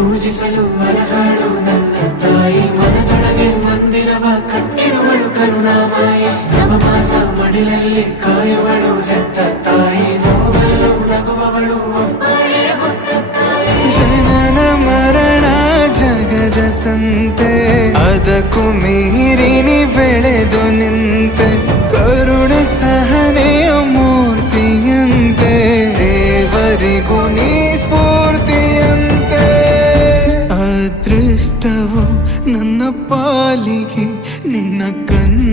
ಪೂಜಿಸಲು ಅರ್ಹಳು ನನ್ನ ತಾಯಿ. ಮನದೊಳಗೆ ಮಂದಿರವ ಕಟ್ಟಿರುವಳು ಕರುಣಾಮಾಯಿ. ನವಮಾಸ ಮಡಿಲಲ್ಲಿ ಕಾಯುವಳು ಹೆತ್ತ ತಾಯಿ. ನೋವಲ್ಲೂ ನಗುವವಳು ಒಬ್ಬಳೇ ಹೊತ್ತ ತಾಯಿ. ಜನನ ಮರಣ ಜಗದ ಸಂತೆ, ಅದಕ್ಕೂ ಮೀರಿನಿ ಬೆಳೆದು ನಿಂತೆ. ಕರುಣೆ ಸಹನೆಯ ಮೂರ್ತಿಯಂತೆ, ದೇವರಿಗೂ ನೀ ಸ್ಫೂರ್ತಿಯಂತೆ. ಅದೃಷ್ಟವು ನನ್ನ ಪಾಲಿಗೆ ನಿನ್ನ ಕಣ್ಣ